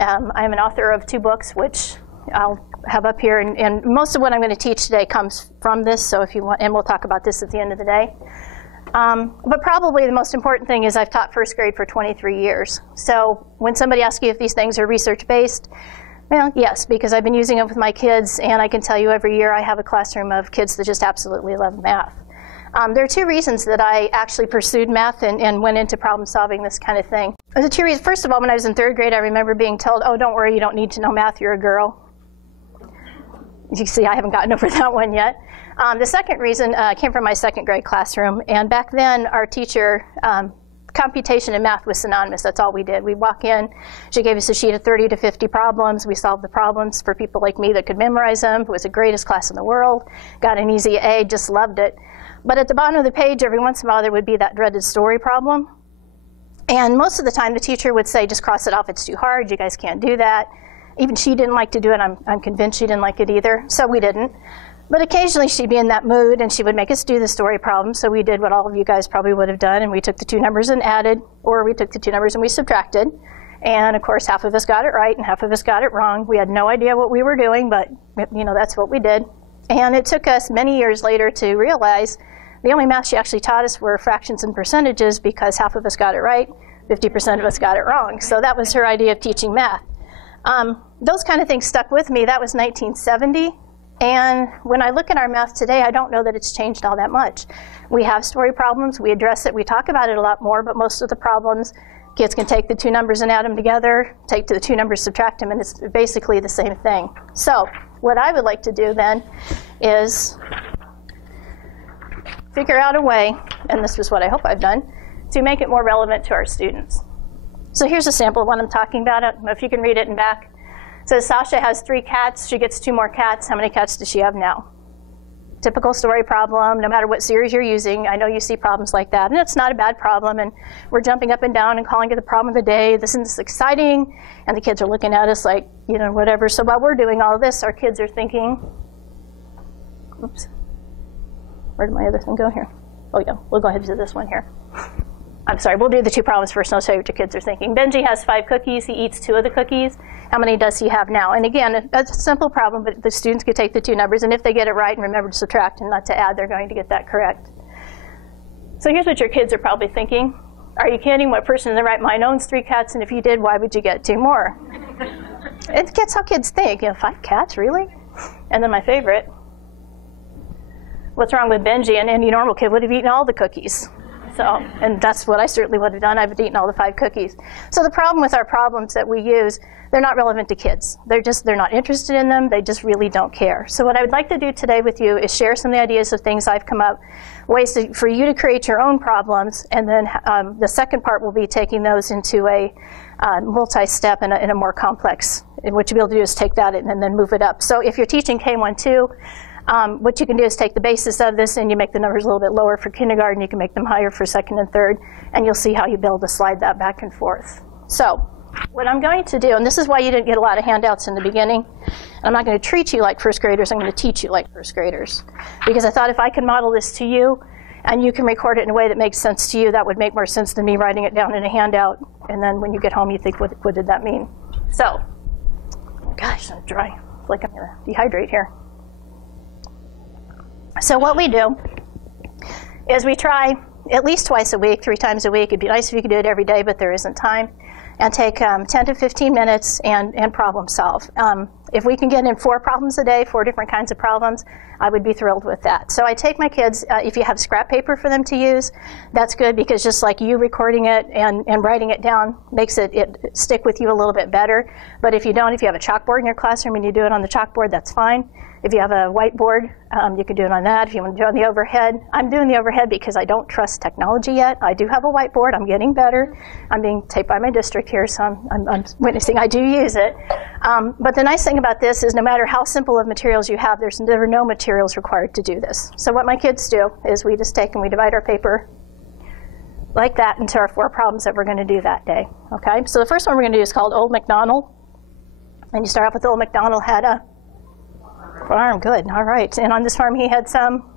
I'm an author of 2 books, which I'll have up here, and most of what I'm going to teach today comes from this, so if you want, and we'll talk about this at the end of the day. But probably the most important thing is I've taught first grade for 23 years. So when somebody asks you if these things are research-based, well, yes, because I've been using them with my kids, and I can tell you every year I have a classroom of kids that just absolutely love math. There are 2 reasons that I actually pursued math and went into problem solving, this kind of thing. The 2 reasons, first of all, when I was in 3rd grade, I remember being told, oh, don't worry, you don't need to know math, you're a girl. You see, I haven't gotten over that one yet. The second reason came from my 2nd grade classroom, and back then our teacher, computation and math was synonymous. That's all we did. We'd walk in, she gave us a sheet of 30 to 50 problems. We solved the problems for people like me that could memorize them. It was the greatest class in the world. Got an easy A, just loved it. But at the bottom of the page, every once in a while, there would be that dreaded story problem. And most of the time, the teacher would say, just cross it off, it's too hard, you guys can't do that. Even she didn't like to do it. I'm convinced she didn't like it either, so we didn't. But occasionally, she'd be in that mood, and she would make us do the story problem, so we did what all of you guys probably would have done, and we took the 2 numbers and added, or we took the 2 numbers and we subtracted. And of course, half of us got it right, and half of us got it wrong. We had no idea what we were doing, but you know, that's what we did. And it took us many years later to realize the only math she actually taught us were fractions and percentages, because half of us got it right, 50% of us got it wrong. So that was her idea of teaching math. Those kind of things stuck with me. That was 1970. And when I look at our math today, I don't know that it's changed all that much. We have story problems. We address it. We talk about it a lot more. But most of the problems, kids can take the 2 numbers and add them together, take the 2 numbers, subtract them, and it's basically the same thing. So what I would like to do then is figure out a way, and this is what I hope I've done, to make it more relevant to our students. So here's a sample of what I'm talking about. I don't know if you can read it in back. It says Sasha has 3 cats. She gets 2 more cats. How many cats does she have now? Typical story problem, no matter what series you're using. I know you see problems like that, and it's not a bad problem, and we're jumping up and down and calling it the problem of the day. This is exciting, and the kids are looking at us like, you know, whatever. So while we're doing all of this, our kids are thinking, oops, where did my other thing go here? Oh yeah, we'll go ahead and do this one here. I'm sorry, we'll do the 2 problems first, and I'll show you what your kids are thinking. Benji has 5 cookies. He eats 2 of the cookies. How many does he have now? And again, that's a simple problem, but the students can take the 2 numbers, and if they get it right and remember to subtract and not to add, they're going to get that correct. So here's what your kids are probably thinking. Are you kidding? What person in their right mind owns 3 cats? And if you did, why would you get 2 more? It gets how kids think. You know, 5 cats, really? And then my favorite. What's wrong with Benji? And any normal kid would have eaten all the cookies. So, and that's what I certainly would have done. I've eaten all the 5 cookies. So the problem with our problems that we use, they're not relevant to kids. They're not interested in them. They just really don't care. So what I would like to do today with you is share some of the ideas of things I've come up, ways for you to create your own problems. And then the second part will be taking those into a multi-step and a more complex. And what you'll be able to do is take that and then move it up. So if you're teaching K-1-2, what you can do is take the basis of this and you make the numbers a little bit lower for kindergarten. You can make them higher for 2nd and 3rd, and you'll see how you build to slide that back and forth. So what I'm going to do, and this is why you didn't get a lot of handouts in the beginning, I'm not going to treat you like 1st graders. I'm going to teach you like 1st graders. Because I thought if I can model this to you and you can record it in a way that makes sense to you, that would make more sense than me writing it down in a handout. And then when you get home, you think, what did that mean? So, gosh, I'm dry. I feel like I'm going to dehydrate here. So what we do is we try at least twice a week, 3 times a week. It'd be nice if you could do it every day, but there isn't time. And take 10 to 15 minutes and problem solve. If we can get in 4 problems a day, 4 different kinds of problems, I would be thrilled with that. So I take my kids, if you have scrap paper for them to use, that's good, because just like you recording it and writing it down makes it stick with you a little bit better. But if you don't, if you have a chalkboard in your classroom and you do it on the chalkboard, that's fine. If you have a whiteboard, you can do it on that. If you want to do it on the overhead, I'm doing the overhead because I don't trust technology yet. I do have a whiteboard. I'm getting better. I'm being taped by my district here, so I'm witnessing I do use it. But the nice thing about this is no matter how simple of materials you have, there's never no materials required to do this. So what my kids do is we just take and we divide our paper like that into our 4 problems that we're going to do that day. Okay? So the first one we're going to do is called Old MacDonald. And you start off with Old MacDonald had a farm. Good. All right. And on this farm he had some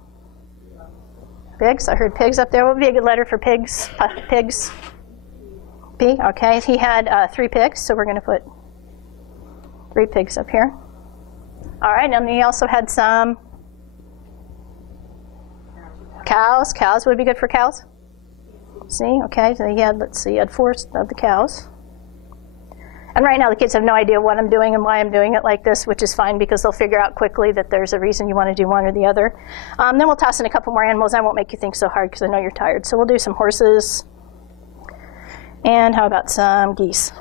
pigs. I heard pigs up there. What would be a good letter for pigs? Pigs. P. Okay. He had 3 pigs, so we're going to put 3 pigs up here. All right, and he also had some cows. Cows would be good for cows. See, okay, so he had, let's see, he had 4 of the cows. And right now the kids have no idea what I'm doing and why I'm doing it like this, which is fine because they'll figure out quickly that there's a reason you want to do one or the other. Then we'll toss in a couple more animals. I won't make you think so hard because I know you're tired. So we'll do some horses. And how about some geese?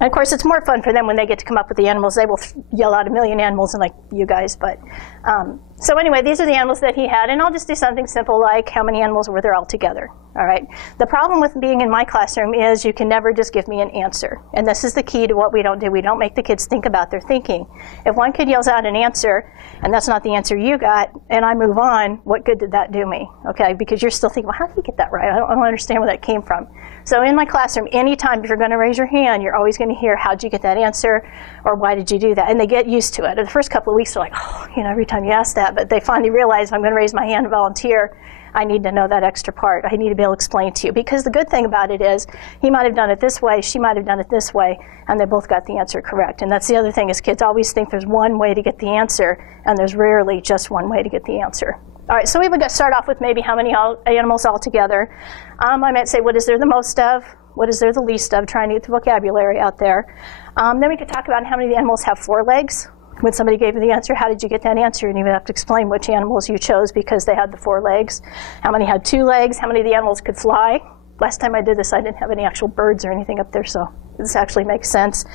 And of course, it's more fun for them when they get to come up with the animals. They will yell out a million animals, and like you guys. But so anyway, these are the animals that he had. And I'll just do something simple like how many animals were there all together. All right. The problem with being in my classroom is you can never just give me an answer. And this is the key to what we don't do. We don't make the kids think about their thinking. If one kid yells out an answer, and that's not the answer you got, and I move on, what good did that do me? Okay, because you're still thinking, well, how did you get that right? I don't understand where that came from. So in my classroom, anytime if you're going to raise your hand, you're always going to hear, how'd you get that answer, or why did you do that? And they get used to it. The first couple of weeks, they're like, oh, every time you ask that. But they finally realize, if I'm going to raise my hand and volunteer, I need to know that extra part. I need to be able to explain to you. Because the good thing about it is, he might have done it this way, she might have done it this way, and they both got the answer correct. And that's the other thing is kids always think there's one way to get the answer, and there's rarely just one way to get the answer. All right, so we would start off with maybe how many animals altogether. I might say, what is there the most of? What is there the least of? Trying to get the vocabulary out there. Then we could talk about how many of the animals have 4 legs. When somebody gave you the answer, how did you get that answer? And you would have to explain which animals you chose because they had the 4 legs. How many had 2 legs? How many of the animals could fly? Last time I did this, I didn't have any actual birds or anything up there, so this actually makes sense.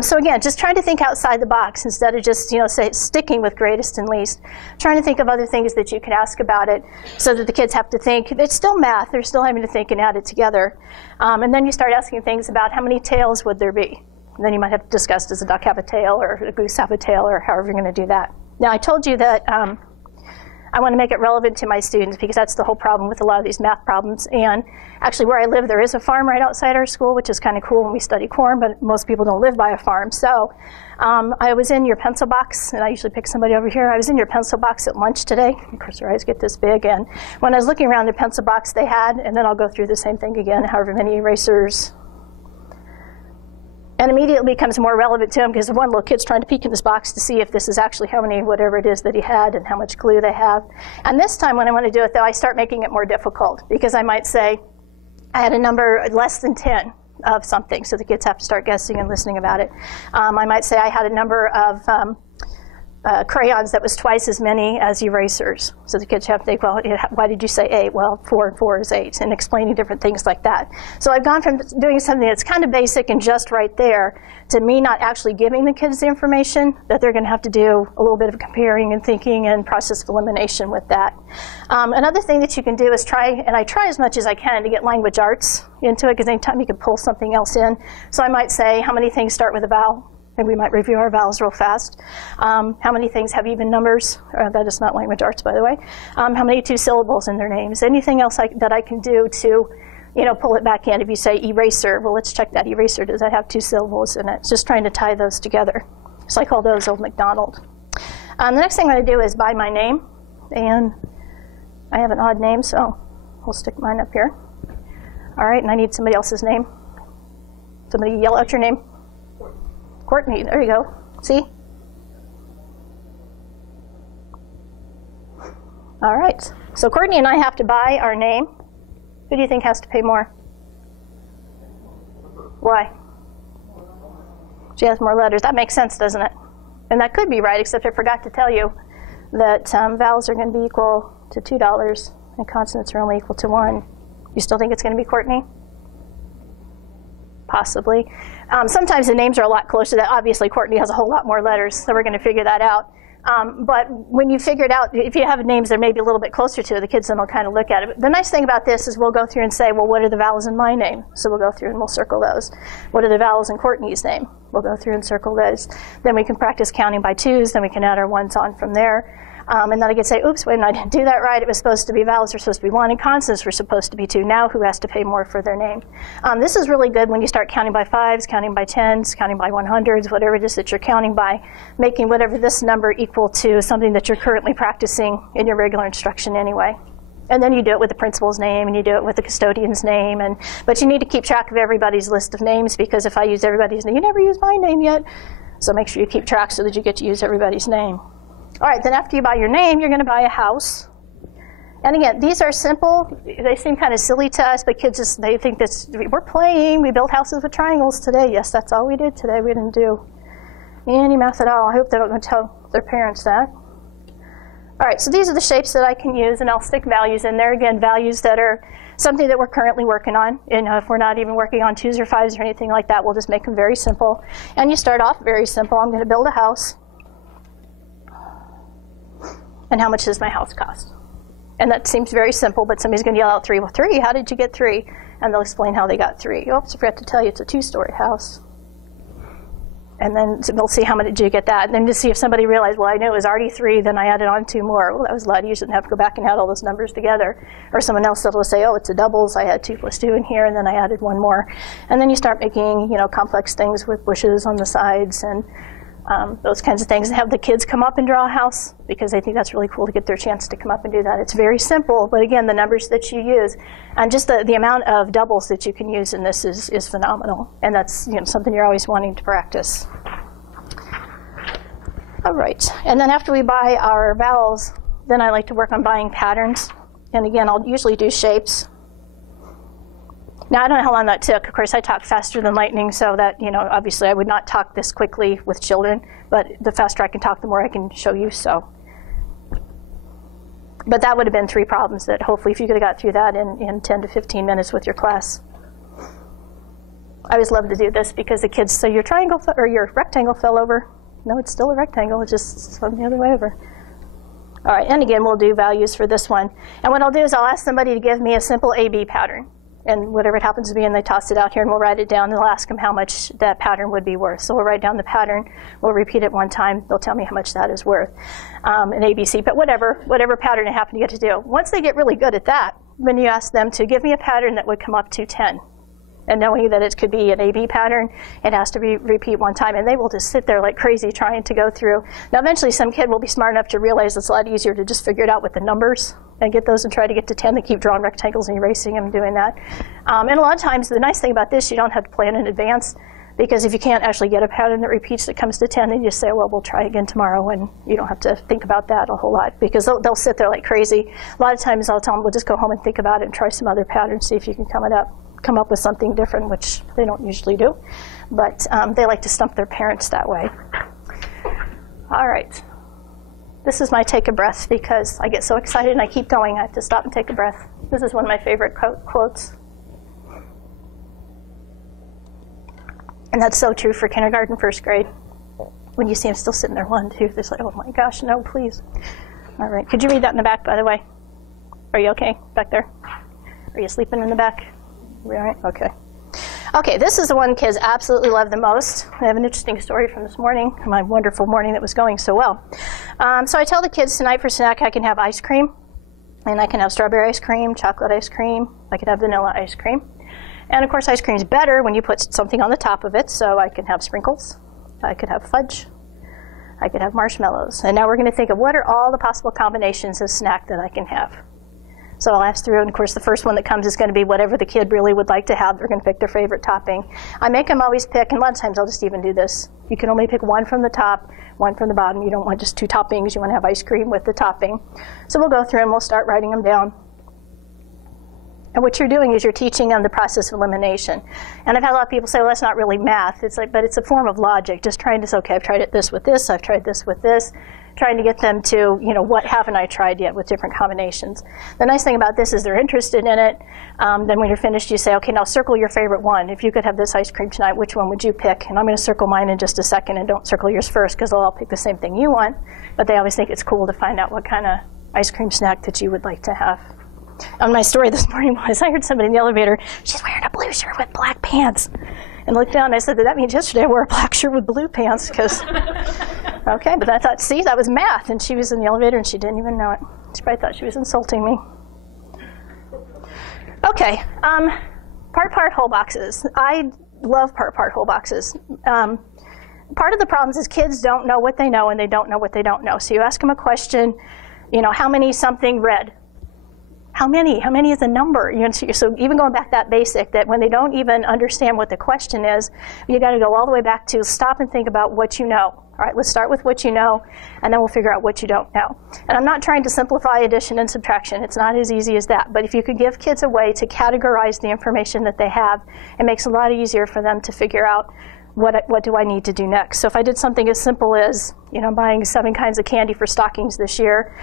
So again, just trying to think outside the box instead of just say sticking with greatest and least. Trying to think of other things that you could ask about it so that the kids have to think. It's still math. They're still having to think and add it together. And then you start asking things about how many tails would there be. And then you might have to discuss, does a duck have a tail or a goose have a tail or however you're going to do that. Now, I told you that I want to make it relevant to my students because that's the whole problem with a lot of these math problems. And actually where I live, there is a farm right outside our school, which is kind of cool when we study corn, but most people don't live by a farm. So I was in your pencil box, and I usually pick somebody over here. I was in your pencil box at lunch today. Of course, your eyes get this big. And when I was looking around the pencil box they had, and then I'll go through the same thing again, however many erasers, and immediately becomes more relevant to him because the one little kid's trying to peek in this box to see if this is actually how many whatever it is that he had and how much glue they have. And this time when I want to do it, though, I start making it more difficult because I might say I had a number less than 10 of something, so the kids have to start guessing and listening about it. I might say I had a number of crayons that was twice as many as erasers. So the kids have to think, well, why did you say 8? Well, 4 and 4 is 8, and explaining different things like that. So I've gone from doing something that's kind of basic and just right there to me not actually giving the kids the information, that they're going to have to do a little bit of comparing and thinking and process of elimination with that. Another thing that you can do is try, and I try as much as I can to get language arts into it, because anytime you can pull something else in. So I might say, how many things start with a vowel? And we might review our vowels real fast. How many things have even numbers? That is not language arts, by the way. How many 2 syllables in their names? Anything else that I can do to, pull it back in? If you say eraser, well, let's check that eraser. Does that have 2 syllables in it? It's just trying to tie those together. So I call those Old MacDonald. The next thing I'm going to do is by my name. And I have an odd name, so we'll stick mine up here. All right, and I need somebody else's name. Somebody yell out your name. Courtney, there you go. See? All right. So Courtney and I have to buy our name. Who do you think has to pay more? Why? She has more letters. That makes sense, doesn't it? And that could be right, except I forgot to tell you that vowels are going to be equal to $2 and consonants are only equal to 1. You still think it's going to be Courtney? Possibly. Sometimes the names are a lot closer. That obviously Courtney has a whole lot more letters, so we're going to figure that out. But when you figure it out, if you have names that may be a little bit closer to it, the kids then will kind of look at it. But the nice thing about this is we'll go through and say, well, what are the vowels in my name? So we'll go through and we'll circle those. What are the vowels in Courtney's name? We'll go through and circle those. Then we can practice counting by 2s. Then we can add our 1s on from there. And then I could say, oops, wait a minute, I didn't do that right. It was supposed to be vowels were supposed to be 1 and consonants were supposed to be 2. Now who has to pay more for their name? This is really good when you start counting by 5s, counting by 10s, counting by 100s, whatever it is that you're counting by, making whatever this number equal to something that you're currently practicing in your regular instruction anyway. And then you do it with the principal's name, and you do it with the custodian's name. But you need to keep track of everybody's list of names, because if I use everybody's name, you never used my name yet. So make sure you keep track so that you get to use everybody's name. All right, then after you buy your name, you're going to buy a house. And again, these are simple. They seem kind of silly to us, but kids they think that's, we're playing. We built houses with triangles today. Yes, that's all we did today. We didn't do any math at all. I hope they don't go tell their parents that. All right, so these are the shapes that I can use, and I'll stick values in there. Again, values that are something that we're currently working on. And if we're not even working on 2s or 5s or anything like that, we'll just make them very simple. And you start off very simple. I'm going to build a house. And how much does my house cost? And that seems very simple, but somebody's going to yell out 3. Well, 3, how did you get 3? And they'll explain how they got 3. Oops, I forgot to tell you it's a 2-story house. And then we'll see how much did you get that. And then to see if somebody realized, well, I knew it was already 3, then I added on 2 more. Well, that was a lot easier than have to go back and add all those numbers together. Or someone else will say, oh, it's a double, so I had 2 plus 2 in here, and then I added 1 more. And then you start making, complex things with bushes on the sides and those kinds of things, and have the kids come up and draw a house, because they think that's really cool to get their chance to come up and do that. It's very simple, but again, the numbers that you use and just the amount of doubles that you can use in this is phenomenal, and that's something you're always wanting to practice. All right, and then after we buy our vowels, then I like to work on buying patterns, and again, I'll usually do shapes. Now, I don't know how long that took. Of course, I talk faster than lightning, so that, obviously I would not talk this quickly with children, but the faster I can talk, the more I can show you, so. But that would have been 3 problems that hopefully if you could have got through that in 10 to 15 minutes with your class. I always love to do this because the kids say, your triangle or your rectangle fell over. No, it's still a rectangle, it's just swung the other way over. All right, and again, we'll do values for this one. And what I'll do is I'll ask somebody to give me a simple A-B pattern. And whatever it happens to be, and they toss it out here, and we'll write it down, and they'll ask them how much that pattern would be worth. So we'll write down the pattern, we'll repeat it 1 time, they'll tell me how much that is worth, an ABC, but whatever pattern they happen to get to do. Once they get really good at that, then you ask them to give me a pattern that would come up to 10. And knowing that it could be an AB pattern, it has to be repeat 1 time, and they will just sit there like crazy trying to go through. Now eventually some kid will be smart enough to realize it's a lot easier to just figure it out with the numbers and get those and try to get to 10. They keep drawing rectangles and erasing them and doing that. And a lot of times the nice thing about this, you don't have to plan in advance, because if you can't actually get a pattern that repeats that comes to 10, then you just say, well, we'll try again tomorrow, and you don't have to think about that a whole lot, because they'll sit there like crazy. A lot of times I'll tell them, well, just go home and think about it and try some other patterns, see if you can come up with something different, which they don't usually do. But they like to stump their parents that way. All right. This is my take a breath, because I get so excited and I keep going. I have to stop and take a breath. This is one of my favorite quotes. And that's so true for kindergarten, 1st grade. When you see them still sitting there 1, 2, they're like, oh my gosh, no, please. All right. Could you read that in the back, by the way? Are you okay back there? Are you sleeping in the back? All right? Okay. Okay, this is the one kids absolutely love the most. I have an interesting story from this morning, my wonderful morning that was going so well. So I tell the kids tonight for snack I can have ice cream, and I can have strawberry ice cream, chocolate ice cream, I can have vanilla ice cream. And of course ice cream is better when you put something on the top of it, so I can have sprinkles, I could have fudge, I could have marshmallows. And now we're going to think of what are all the possible combinations of snack that I can have. So I'll ask through, and of course the first one that comes is going to be whatever the kid really would like to have. They're going to pick their favorite topping. I make them always pick, and a lot of times I'll just even do this. You can only pick 1 from the top, 1 from the bottom. You don't want just 2 toppings. You want to have ice cream with the topping. So we'll go through and we'll start writing them down. And what you're doing is you're teaching them the process of elimination. And I've had a lot of people say, well, that's not really math. It's like, but it's a form of logic. Just trying to say, okay, I've tried this with this, I've tried this with this. Trying to get them to, what haven't I tried yet with different combinations. The nice thing about this is they're interested in it. Then when you're finished, you say, okay, now circle your favorite one. If you could have this ice cream tonight, which one would you pick? And I'm going to circle mine in just a second, and don't circle yours first, because they'll all pick the same thing you want. But they always think it's cool to find out what kind of ice cream snack that you would like to have. And my story this morning was I heard somebody in the elevator, she's wearing a blue shirt with black pants. And I looked down and I said, that means yesterday I wore a black shirt with blue pants, because, okay, but I thought, see, that was math. And she was in the elevator and she didn't even know it. She probably thought she was insulting me. Okay, part whole boxes. I love part whole boxes. Part of the problem is kids don't know what they know and they don't know what they don't know. So you ask them a question, how many something red? How many? How many is a number? You know, so even going back that basic, that when they don't even understand what the question is, you got to go all the way back to stop and think about what you know. All right, let's start with what you know, and then we'll figure out what you don't know. And I'm not trying to simplify addition and subtraction. It's not as easy as that. But if you could give kids a way to categorize the information that they have, it makes it a lot easier for them to figure out what do I need to do next. So if I did something as simple as, you know, buying 7 kinds of candy for stockings this year,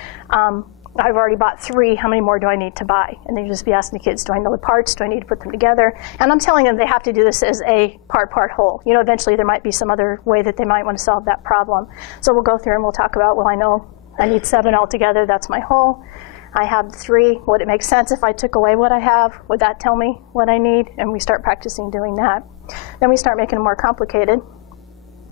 I've already bought 3, how many more do I need to buy? And then you just be asking the kids, do I know the parts? Do I need to put them together? And I'm telling them they have to do this as a part whole. You know, eventually there might be some other way that they might want to solve that problem. So we'll go through and we'll talk about, well, I know I need 7 altogether, that's my whole. I have 3, would it make sense if I took away what I have? Would that tell me what I need? And we start practicing doing that. Then we start making it more complicated.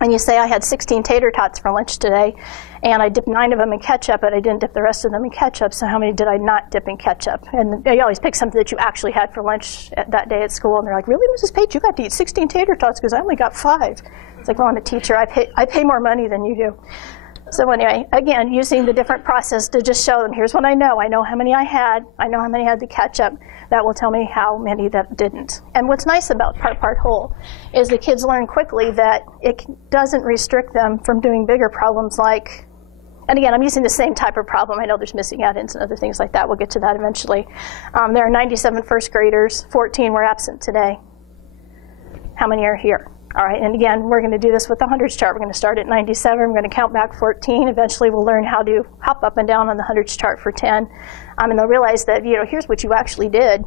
And you say, I had 16 tater tots for lunch today, and I dipped 9 of them in ketchup, but I didn't dip the rest of them in ketchup, so how many did I not dip in ketchup? And you always pick something that you actually had for lunch that day at school, and they're like, really, Mrs. Pate, you got to eat 16 tater tots because I only got 5. It's like, well, I'm a teacher. I pay more money than you do. So anyway, again, using the different process to just show them, here's what I know. I know how many I had. I know how many had the ketchup. That will tell me how many that didn't. And what's nice about part whole is the kids learn quickly that it doesn't restrict them from doing bigger problems like, and again, I'm using the same type of problem. I know there's missing addends and other things like that. We'll get to that eventually. There are 97 first graders. 14 were absent today. How many are here? All right, and again, we're going to do this with the hundreds chart. We're going to start at 97. We're going to count back 14. Eventually, we'll learn how to hop up and down on the hundreds chart for 10. And they'll realize that, you know, here's what you actually did,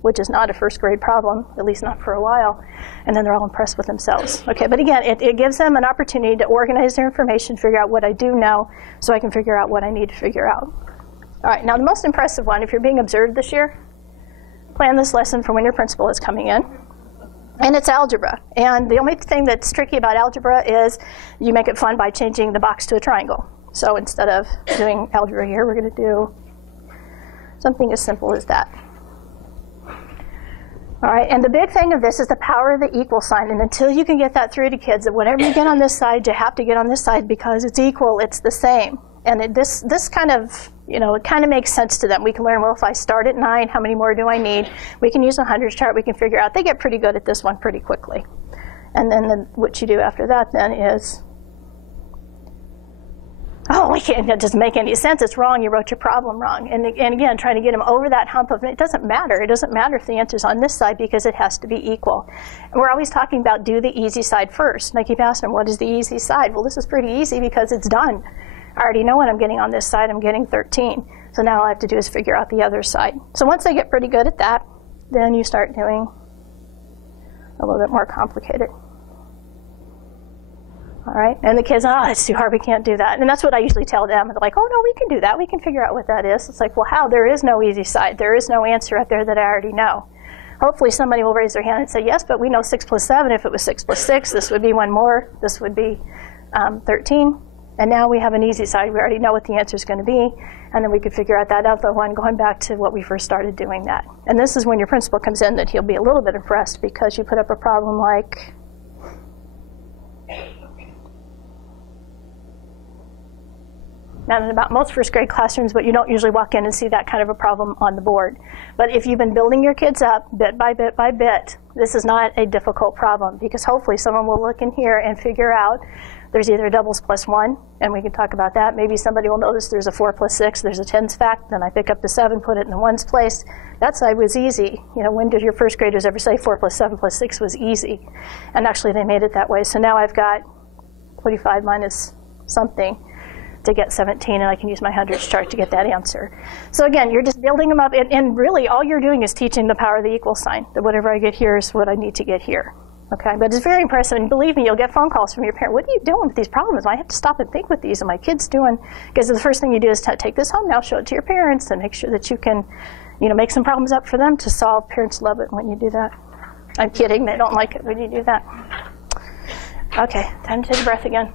which is not a first grade problem, at least not for a while. And then they're all impressed with themselves. Okay, but again, it gives them an opportunity to organize their information, figure out what I do know, so I can figure out what I need to figure out. All right, now the most impressive one, if you're being observed this year, plan this lesson for when your principal is coming in. And it's algebra. And the only thing that's tricky about algebra is you make it fun by changing the box to a triangle. So instead of doing algebra here, we're going to do something as simple as that. All right, and the big thing of this is the power of the equal sign. And until you can get that through to kids, that whatever you get on this side, you have to get on this side because it's equal, it's the same. And this kind of, you know, it kind of makes sense to them. We can learn, well, if I start at 9, how many more do I need? We can use a hundreds chart. We can figure out. They get pretty good at this one pretty quickly. And then what you do after that then is, oh, we can't, that doesn't make any sense. It's wrong. You wrote your problem wrong. And again, trying to get them over that hump of, it doesn't matter. It doesn't matter if the answer's on this side because it has to be equal. And we're always talking about do the easy side first. And I keep asking them, what is the easy side? Well, this is pretty easy because it's done. I already know what I'm getting on this side. I'm getting 13. So now all I have to do is figure out the other side. So once they get pretty good at that, then you start doing a little bit more complicated. All right, and the kids, oh, it's too hard, we can't do that. And that's what I usually tell them. They're like, oh, no, we can do that. We can figure out what that is. It's like, well, how? There is no easy side. There is no answer out there that I already know. Hopefully somebody will raise their hand and say, yes, but we know 6 plus 7. If it was 6 plus 6, this would be 1 more. This would be 13. And now we have an easy side. We already know what the answer is going to be. And then we could figure out that other one going back to what we first started doing that. And this is when your principal comes in that he'll be a little bit impressed because you put up a problem like, not in about most first grade classrooms, but you don't usually walk in and see that kind of a problem on the board. But if you've been building your kids up bit by bit by bit, this is not a difficult problem because hopefully someone will look in here and figure out there's either a doubles plus 1, and we can talk about that. Maybe somebody will notice there's a 4 plus 6, there's a tens fact, then I pick up the 7, put it in the ones place. That side was easy. You know, when did your first graders ever say 4 plus 7 plus 6 was easy? And actually they made it that way. So now I've got 45 minus something to get 17, and I can use my hundreds chart to get that answer. So again, you're just building them up, and really all you're doing is teaching the power of the equal sign, that whatever I get here is what I need to get here. Okay, but it's very impressive, and believe me, you'll get phone calls from your parent. What are you doing with these problems? I have to stop and think with these, and my kid's doing, because the first thing you do is take this home now, show it to your parents, and make sure that you can, you know, make some problems up for them to solve. Parents love it when you do that. I'm kidding, they don't like it when you do that. Okay, time to take a breath again.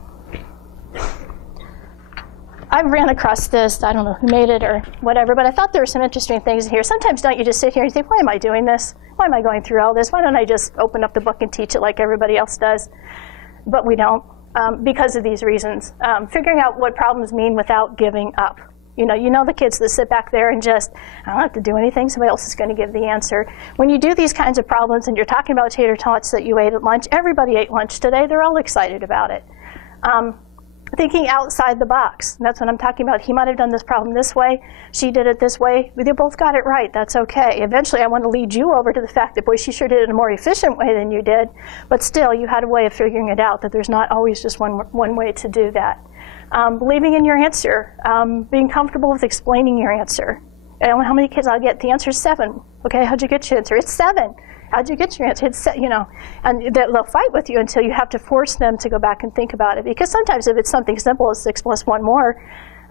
I ran across this, I don't know who made it or whatever, but I thought there were some interesting things here. Sometimes don't you just sit here and think, why am I doing this? Why am I going through all this? Why don't I just open up the book and teach it like everybody else does? But we don't, because of these reasons. Figuring out what problems mean without giving up. You know the kids that sit back there and just, I don't have to do anything, somebody else is going to give the answer. When you do these kinds of problems and you're talking about tater tots that you ate at lunch, everybody ate lunch today, they're all excited about it. Thinking outside the box, that's what I'm talking about. He might have done this problem this way, she did it this way, they both got it right, that's okay. Eventually I want to lead you over to the fact that, boy, she sure did it in a more efficient way than you did, but still you had a way of figuring it out, that there's not always just one way to do that. Believing in your answer, being comfortable with explaining your answer. I don't know how many kids I'll get, the answer is 7. Okay, how'd you get your answer? It's 7. How'd you get your answer? It's, and they'll fight with you until you have to force them to go back and think about it. Because sometimes if it's something simple as 6 plus 1 more,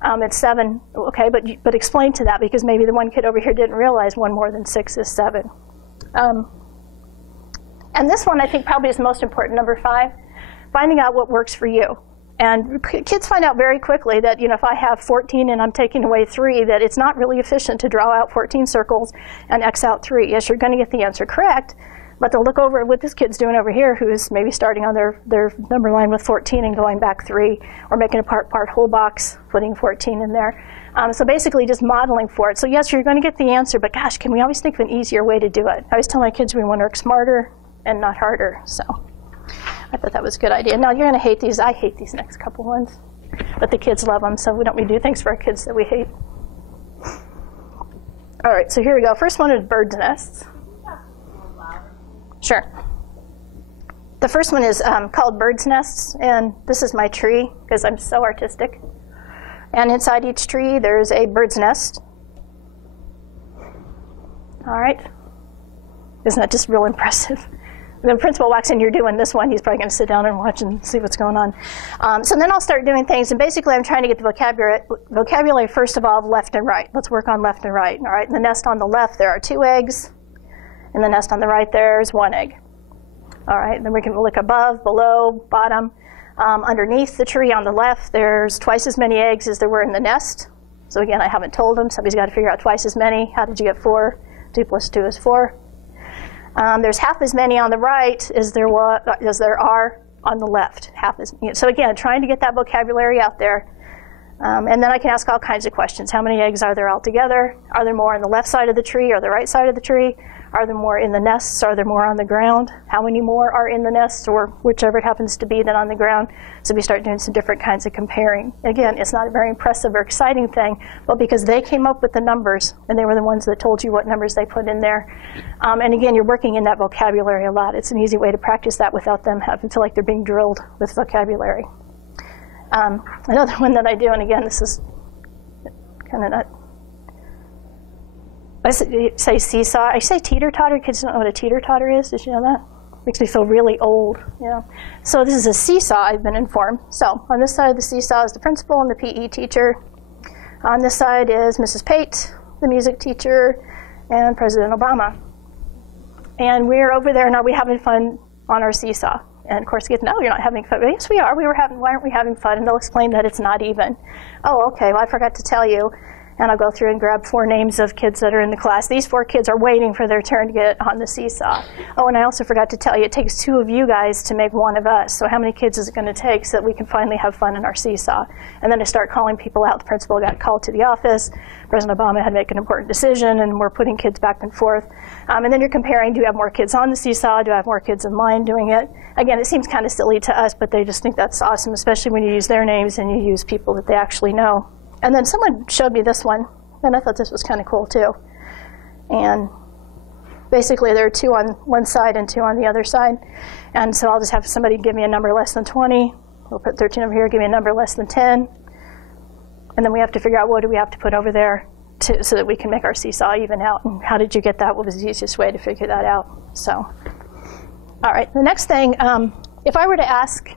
it's 7. Okay, but explain to that, because maybe the one kid over here didn't realize 1 more than 6 is 7. And this one I think probably is the most important, number 5, finding out what works for you. And kids find out very quickly that, if I have 14 and I'm taking away 3, that it's not really efficient to draw out 14 circles and X out 3. Yes, you're going to get the answer correct, but they'll look over at what this kid's doing over here, who's maybe starting on their number line with 14 and going back 3, or making a part whole box, putting 14 in there. So basically just modeling for it. So yes, you're going to get the answer, but gosh, can we always think of an easier way to do it? I always tell my kids we want to work smarter and not harder. So I thought that was a good idea. Now, you're going to hate these. I hate these next couple ones. But the kids love them, so we do things for our kids that we hate. All right, so here we go. First one is bird's nests. Sure. The first one is called bird's nests, and this is my tree, because I'm so artistic. And inside each tree, there's a bird's nest. All right. Isn't that just real impressive? The principal walks in, you're doing this one, he's probably going to sit down and watch and see what's going on. So then I'll start doing things, and basically I'm trying to get the vocabulary first of all, left and right. Let's work on left and right. All right, in the nest on the left, there are 2 eggs. In the nest on the right, there's 1 egg. All right, then we can look above, below, bottom. Underneath the tree on the left, there's twice as many eggs as there were in the nest. So again, I haven't told them. Somebody's got to figure out twice as many. How did you get 4? 2 plus 2 is 4. There's half as many on the right as there are on the left. So again, trying to get that vocabulary out there. And then I can ask all kinds of questions. How many eggs are there altogether? Are there more on the left side of the tree or the right side of the tree? Are there more in the nests? Are there more on the ground? How many more are in the nests, or whichever it happens to be, than on the ground? So we start doing some different kinds of comparing. Again, it's not a very impressive or exciting thing, but because they came up with the numbers, and they were the ones that told you what numbers they put in there. And again, you're working in that vocabulary a lot. It's an easy way to practice that without them having to feel like they're being drilled with vocabulary. Another one that I do, and again, this is kind of not, I say seesaw. I say teeter-totter. Kids don't know what a teeter-totter is. Did you know that? Makes me feel really old. Yeah. So this is a seesaw, I've been informed. So on this side of the seesaw is the principal and the PE teacher. On this side is Mrs. Pate, the music teacher, and President Obama. And we're over there, and are we having fun on our seesaw? And of course, kids, no, you're not having fun. Yes, we are. Why aren't we having fun? And they'll explain that it's not even. Oh, okay. Well, I forgot to tell you. And I'll go through and grab 4 names of kids that are in the class. These 4 kids are waiting for their turn to get on the seesaw. Oh, and I also forgot to tell you, it takes 2 of you guys to make 1 of us. So how many kids is it going to take so that we can finally have fun in our seesaw? And then to start calling people out. The principal got called to the office. President Obama had to make an important decision, and we're putting kids back and forth. And then you're comparing, do you have more kids on the seesaw? Do I have more kids in line doing it? Again, it seems kind of silly to us, but they just think that's awesome, especially when you use their names and you use people that they actually know. And then someone showed me this one, and I thought this was kind of cool too. And basically there are 2 on one side and 2 on the other side. And so I'll just have somebody give me a number less than 20. We'll put 13 over here, give me a number less than 10. And then we have to figure out what do we have to put over there so that we can make our seesaw even out. And how did you get that? What was the easiest way to figure that out? So, all right, the next thing, if I were to ask,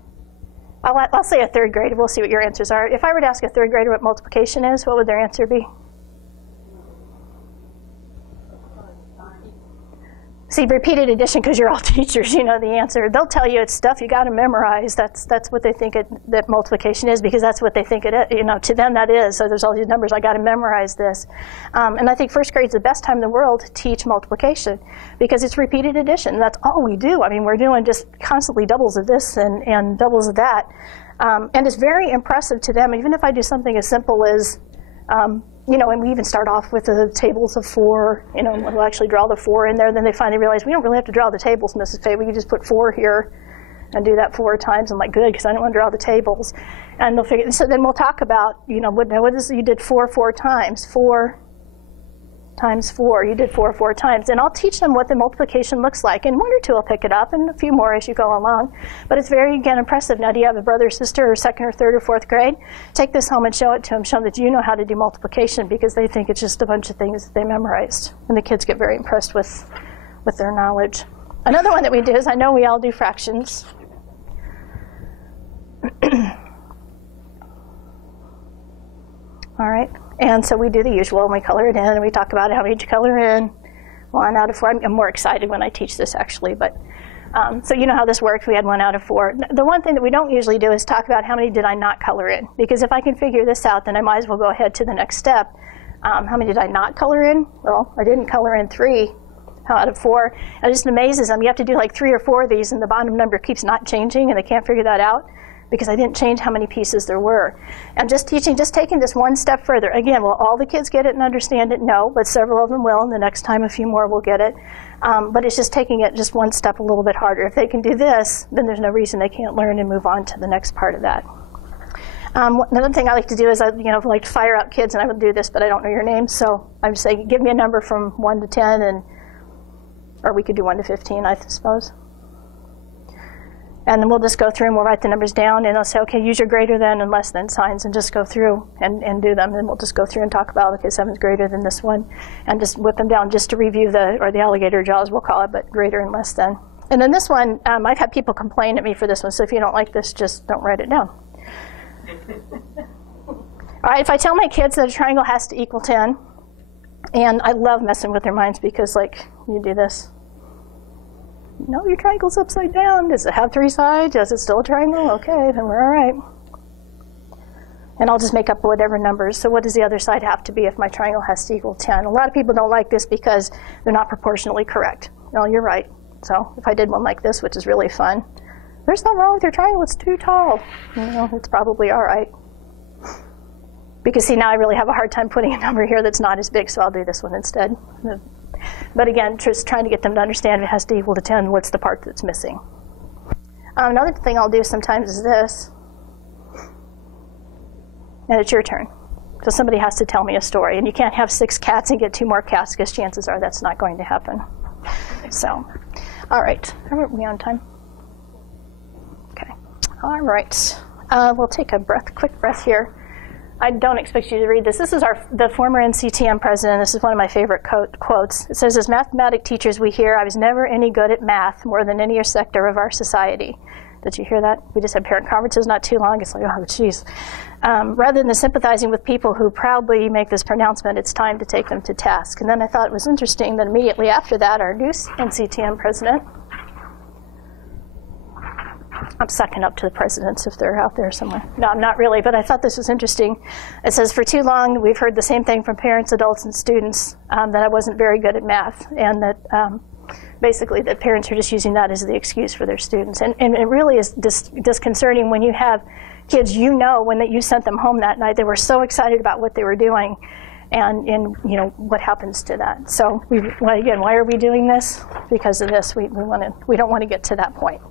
I'll say a 3rd grader, we'll see what your answers are. If I were to ask a 3rd grader what multiplication is, what would their answer be? See, repeated addition, because you're all teachers, you know the answer. They'll tell you it's stuff you got to memorize. That's what they think that multiplication is, because that's what they think it is. You know, to them that is. So there's all these numbers. I got to memorize this. And I think 1st grade's the best time in the world to teach multiplication, because it's repeated addition. That's all we do. I mean, we're doing just constantly doubles of this and doubles of that. And it's very impressive to them, even if I do something as simple as You know, and we even start off with the tables of 4, you know, we'll actually draw the 4 in there. Then they finally realize we don't really have to draw the tables, Mrs. Pate. We can just put 4 here and do that 4 times. I'm like, good, because I don't want to draw the tables. And they'll figure, so then we'll talk about, you know, what is, you did 4 times, 4 times 4, you did 4 times. And I'll teach them what the multiplication looks like. And 1 or 2 will pick it up, and a few more as you go along. But it's very, again, impressive. Now, do you have a brother or sister or 2nd or 3rd or 4th grade? Take this home and show it to them. Show them that you know how to do multiplication, because they think it's just a bunch of things that they memorized. And the kids get very impressed with their knowledge. Another one that we do is, I know we all do fractions. All right. And so we do the usual, and we color it in, and we talk about how many did you color in. 1 out of 4. I'm more excited when I teach this, actually. But so you know how this works. We had 1 out of 4. The one thing that we don't usually do is talk about how many did I not color in. Because if I can figure this out, then I might as well go ahead to the next step. How many did I not color in? Well, I didn't color in 3 out of 4. And it just amazes them. You have to do like 3 or 4 of these, and the bottom number keeps not changing, and they can't figure that out, because I didn't change how many pieces there were. And just taking this one step further. Again, will all the kids get it and understand it? No, but several of them will, and the next time a few more will get it. But it's just taking it just one step a little bit harder. If they can do this, then there's no reason they can't learn and move on to the next part of that. Another thing I like to do is I like to fire out kids, and I will do this, but I don't know your names, so I'm saying give me a number from 1 to 10, or we could do 1 to 15, I suppose. And then we'll just go through and we'll write the numbers down, and they'll say, okay, use your greater than and less than signs, and just go through and do them. And we'll just go through and talk about, okay, 7's greater than this one, and just whip them down just to review the alligator jaws, we'll call it, but greater and less than. And then this one, I've had people complain at me for this one, so if you don't like this, just don't write it down. All right, if I tell my kids that a triangle has to equal 10, and I love messing with their minds because, like, you do this. No, your triangle's upside down. Does it have 3 sides? Is it still a triangle? Okay, then we're all right. And I'll just make up whatever numbers. So what does the other side have to be if my triangle has to equal 10? A lot of people don't like this because they're not proportionally correct. No, you're right. So if I did one like this, which is really fun, there's nothing wrong with your triangle. It's too tall. You know, it's probably all right. Because, see, now I really have a hard time putting a number here that's not as big, so I'll do this one instead. But again, just trying to get them to understand if it has to equal to 10, what's the part that's missing. Another thing I'll do sometimes is this. And it's your turn. So somebody has to tell me a story. And you can't have 6 cats and get 2 more cats, because chances are that's not going to happen. So, all right. Are we on time? Okay. All right. We'll take a quick breath here. I don't expect you to read this. This is the former NCTM president. This is one of my favorite quotes. It says, as mathematic teachers we hear, I was never any good at math more than any sector of our society. Did you hear that? We just had parent conferences not too long. It's like, oh, geez. Rather than sympathizing with people who proudly make this pronouncement, it's time to take them to task. And then I thought it was interesting that immediately after that, our new NCTM president, I'm sucking up to the presidents if they're out there somewhere. No, I'm not really, but I thought this was interesting. It says, for too long, we've heard the same thing from parents, adults, and students, that I wasn't very good at math, and that basically that parents are just using that as the excuse for their students. And it really is disconcerting when you have kids, you know, when you sent them home that night, they were so excited about what they were doing, and you know, what happens to that. So again, why are we doing this? Because of this. We don't want to get to that point.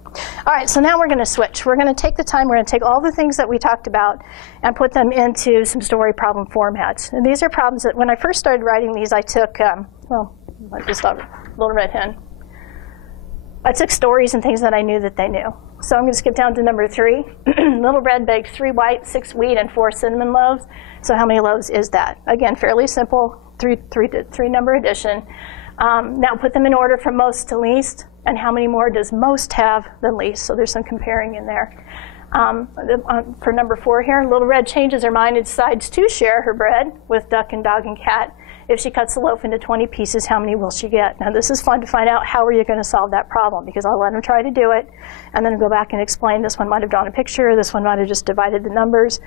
All right, so now we're going to switch. We're going to take the time, we're going to take all the things that we talked about and put them into some story problem formats. And these are problems that when I first started writing these, I took, well, I just thought, Little Red Hen. I took stories and things that I knew that they knew. So I'm going to skip down to number 3. Little Red baked 3 white, 6 wheat, and 4 cinnamon loaves. So how many loaves is that? Again, fairly simple, three number addition. Now put them in order from most to least, and how many more does most have than least? So there's some comparing in there. For number 4 here, Little Red changes her mind and decides to share her bread with duck and dog and cat. If she cuts the loaf into 20 pieces, how many will she get? Now this is fun to find out, how are you going to solve that problem? Because I'll let them try to do it, and then go back and explain. This one might have drawn a picture, this one might have just divided the numbers.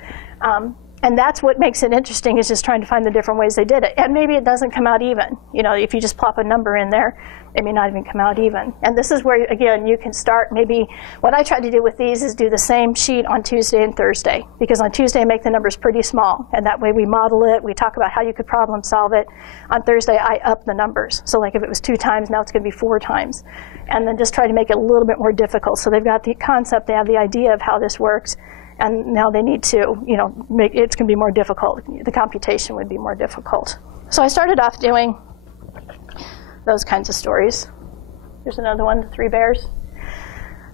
And that's what makes it interesting, is just trying to find the different ways they did it. And maybe it doesn't come out even. You know, if you just plop a number in there, it may not even come out even. And this is where, again, you can start. Maybe what I try to do with these is do the same sheet on Tuesday and Thursday, because on Tuesday I make the numbers pretty small, and that way we model it, we talk about how you could problem solve it. On Thursday I up the numbers. So like if it was 2 times, now it's going to be 4 times. And then just try to make it a little bit more difficult. So they've got the concept, they have the idea of how this works, and now they need to, you know, it's going to be more difficult. The computation would be more difficult. So I started off doing those kinds of stories. Here's another one, the 3 bears.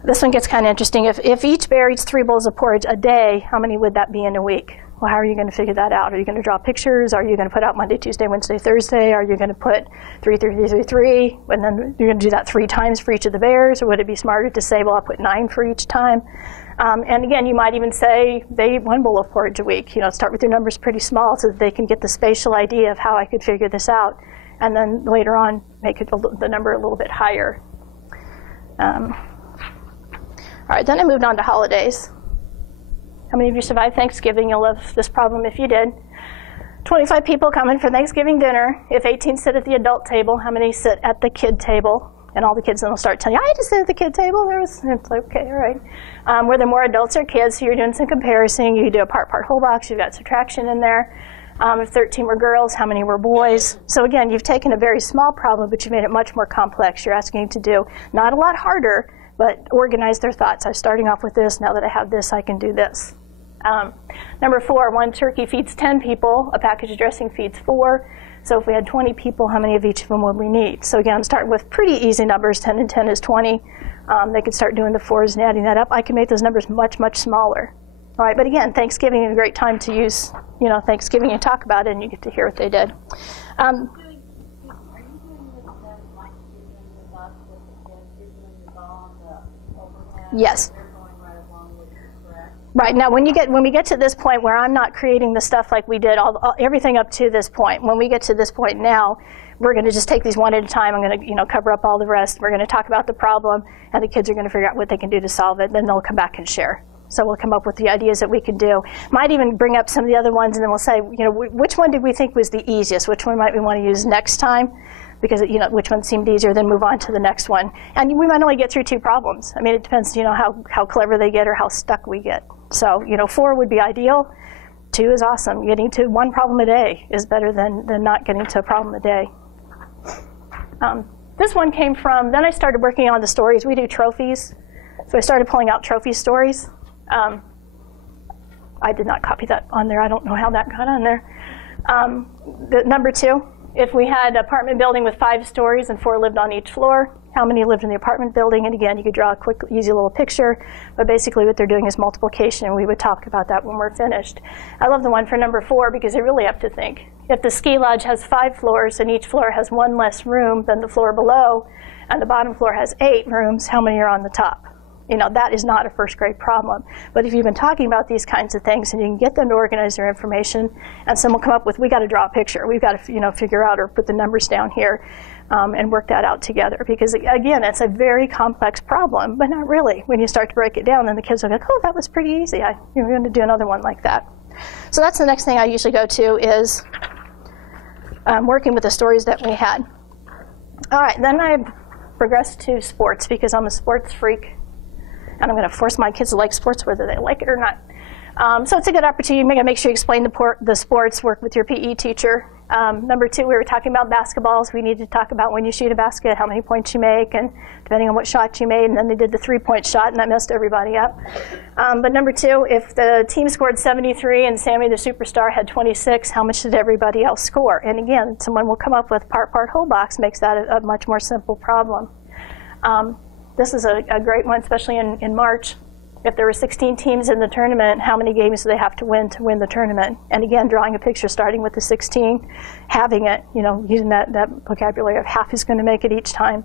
This one gets kind of interesting. If each bear eats 3 bowls of porridge a day, how many would that be in a week? Well, how are you going to figure that out? Are you going to draw pictures? Are you going to put out Monday, Tuesday, Wednesday, Thursday? Are you going to put 3, 3, 3, 3, 3, and then you're going to do that 3 times for each of the bears? Or would it be smarter to say, well, I'll put 9 for each time? And again, you might even say they eat 1 bowl of porridge a week. You know, start with your numbers pretty small so that they can get the spatial idea of how I could figure this out. And then later on, make it the number a little bit higher. All right, then I moved on to holidays. How many of you survived Thanksgiving? You'll love this problem if you did. 25 people coming for Thanksgiving dinner. If 18 sit at the adult table, how many sit at the kid table? And all the kids then will start telling you, I had to sit at the kid table. It's like, okay, all right. Were there more adults or kids? So you're doing some comparison. You do a part, whole box. You've got subtraction in there. If 13 were girls, how many were boys? So again, you've taken a very small problem, but you made it much more complex. You're asking to do not a lot harder, but organize their thoughts. I was starting off with this. Now that I have this, I can do this. Number 4, 1 turkey feeds 10 people. A package of dressing feeds 4. So if we had 20 people, how many of each of them would we need? So again, I'm starting with pretty easy numbers. 10 and 10 is 20. They could start doing the 4s and adding that up. I can make those numbers much, much smaller. All right, but again, Thanksgiving is a great time to use, you know, Thanksgiving and talk about it, and you get to hear what they did. Are you doing this then like you did with us with the kids, you're doing the ball and the overhead? Yes. They're going right along with you, correct? Right, now when we get to this point where I'm not creating the stuff like we did, everything up to this point, when we get to this point now, we're going to just take these one at a time. I'm going to, you know, cover up all the rest. We're going to talk about the problem, and the kids are going to figure out what they can do to solve it. Then they'll come back and share. So we'll come up with the ideas that we can do. Might even bring up some of the other ones, and then we'll say, you know, which one did we think was the easiest? Which one might we want to use next time? Because, you know, which one seemed easier, then move on to the next one. And we might only get through 2 problems. I mean, it depends, you know, how clever they get or how stuck we get. So, you know, 4 would be ideal. 2 is awesome. Getting to 1 problem a day is better than not getting to a problem a day. This one came from, then I started working on the stories. We do trophies. So I started pulling out trophy stories. I did not copy that on there. I don't know how that got on there. Number 2, if we had an apartment building with 5 stories and 4 lived on each floor, how many lived in the apartment building? And again, you could draw a quick, easy little picture, but basically what they're doing is multiplication, and we would talk about that when we're finished. I love the one for number 4 because they really have to think. If the ski lodge has 5 floors and each floor has 1 less room than the floor below, and the bottom floor has 8 rooms, how many are on the top? You know, that is not a first grade problem. But if you've been talking about these kinds of things and you can get them to organize their information, and someone come up with, we got to draw a picture, we've got to, you know, figure out or put the numbers down here and work that out together. Because again, it's a very complex problem, but not really. When you start to break it down, then the kids are like, oh, that was pretty easy. You're going to do another one like that. So that's the next thing I usually go to is working with the stories that we had. All right, then I progressed to sports because I'm a sports freak. And I'm going to force my kids to like sports whether they like it or not. So it's a good opportunity. Make sure you explain the sports, work with your PE teacher. Number 2, we were talking about basketballs. We need to talk about when you shoot a basket, how many points you make, and depending on what shot you made. And then they did the 3-point shot, and that messed everybody up. But number 2, if the team scored 73 and Sammy the superstar had 26, how much did everybody else score? And again, someone will come up with part, whole box, makes that a much more simple problem. This is a great one, especially in March. If there were 16 teams in the tournament, how many games do they have to win the tournament? And again, drawing a picture starting with the 16, having it, you know, using that vocabulary of half is going to make it each time.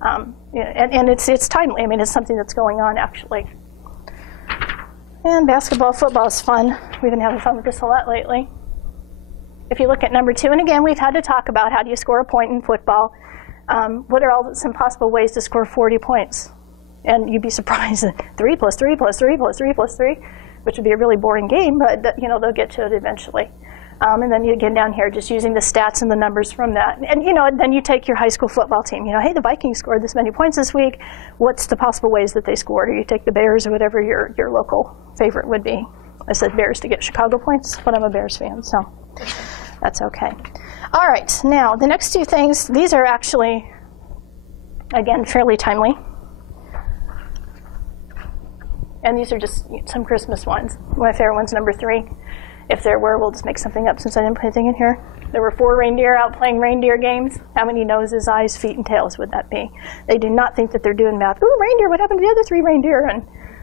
And it's timely. I mean, it's something that's going on, actually. And basketball, football is fun. We've been having fun with this a lot lately. If you look at number 2, and again, we've had to talk about how do you score a point in football. What are some possible ways to score 40 points? And you'd be surprised that 3 plus 3 plus 3 plus 3 plus 3. which would be a really boring game, but they'll get to it eventually. And then again down here, just using the stats and the numbers from that. And then you take your high school football team. Hey, the Vikings scored this many points this week. What's the possible ways that they scored? Or you take the Bears or whatever your local favorite would be. I said Bears to get Chicago points, but I'm a Bears fan, so that's okay. All right, now the next two things, these are actually, again, fairly timely. And these are just some Christmas ones. My favorite one's number 3. If there were, we'll just make something up since I didn't put anything in here. There were 4 reindeer out playing reindeer games. How many noses, eyes, feet, and tails would that be? They do not think that they're doing math. Ooh, reindeer, what happened to the other 3 reindeer? And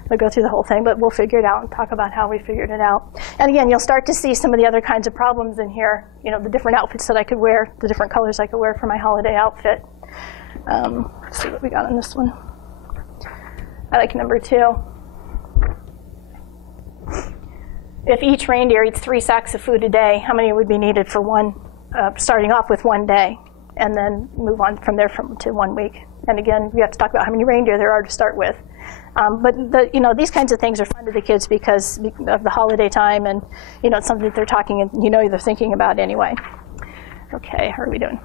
they'll go through the whole thing, but we'll figure it out and talk about how we figured it out. And again, you'll start to see some of the other kinds of problems in here. The different outfits that I could wear, the different colors I could wear for my holiday outfit. Let's see what we got on this one. I like number 2. If each reindeer eats 3 sacks of food a day, how many would be needed for one, starting off with 1 day, and then move on from there to 1 week? And again, we have to talk about how many reindeer there are to start with. But these kinds of things are fun to the kids because of the holiday time, and it's something that they're talking and they're thinking about anyway. Okay, how are we doing?